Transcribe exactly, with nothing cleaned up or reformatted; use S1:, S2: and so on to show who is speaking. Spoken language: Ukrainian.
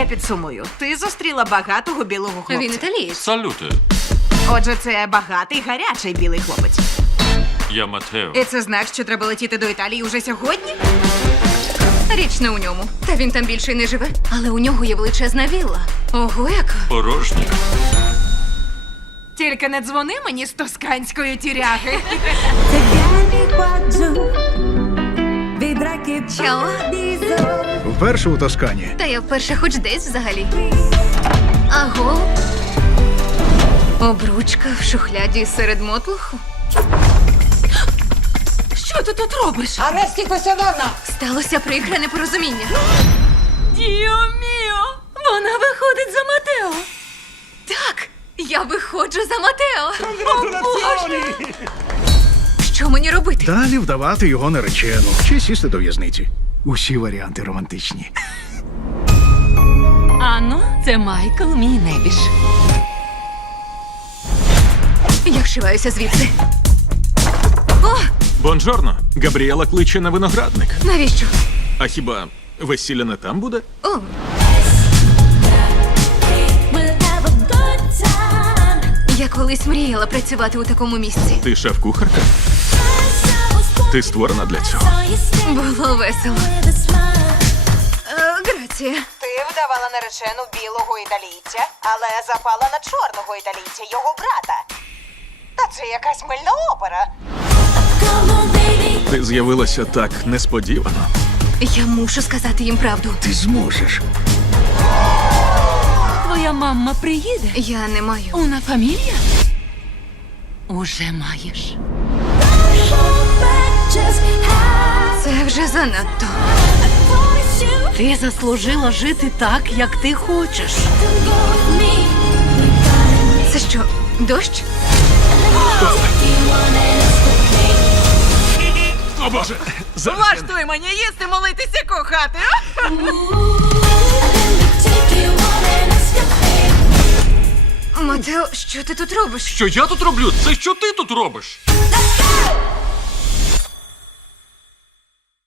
S1: Я підсумую. Ти зустріла багатого білого хлопця.
S2: Він італієць.
S3: Салюти.
S1: Отже, це багатий, гарячий білий хлопець.
S3: Я Матео.
S1: І це знак, що треба летіти до Італії уже сьогодні?
S2: Річ не у ньому. Та він там більше й не живе. Але у нього є величезна вілла. Ого, яка.
S3: Порожня.
S1: Тільки не дзвони мені з тосканської тіряги.
S4: Se vieni qua giù, vedrai che
S2: Ciao.
S4: paradiso.
S5: Вперше у Тоскані.
S2: Та я вперше хоч десь взагалі. Аго. Обручка в шухляді серед мотлуху.
S1: Що ти тут робиш?
S6: Arresti questa donna!
S2: Сталося прикре непорозуміння.
S1: Діо міо! Вона виходить за Матео.
S2: Так, я виходжу за Матео. О, Боже! Що мені робити?
S5: Далі вдавати його наречену. Чи сісти до в'язниці. Усі варіанти романтичні.
S1: Анно, це Майкл, мій небіж.
S2: Я вшиваюся звідси. О,
S7: Бонжорно. Габріела кличе на виноградник.
S2: навіщо?
S7: А хіба весілля не там буде?
S2: О,
S4: We'll have a good time.
S2: я колись мріяла працювати у такому місці.
S7: Ти шеф-кухарка? Ти створена для цього.
S2: Було весело.
S4: With a smile.
S2: Е, Грація.
S1: Ти вдавала наречену білого італійця, але запала на чорного італійця, його брата. Та це якась мильна опера.
S4: Come on, baby.
S7: Ти з'явилася так несподівано.
S2: Я мушу сказати їм правду.
S5: Ти зможеш.
S1: Твоя мама приїде?
S2: Я не маю.
S1: Уна фамілія? Уже маєш.
S4: Just have
S2: Це вже занадто.
S4: I promise you
S1: Ти заслужила жити так, як ти хочеш.
S4: to go with me. We got
S2: Це що, дощ?
S7: О, Боже! Зараз.
S1: Влаштуй мені їсти, молитися, кохати.
S4: Ooh, let me take you on an escapade.
S2: Матео, що ти тут робиш?
S3: Що я тут роблю? Це що ти тут робиш?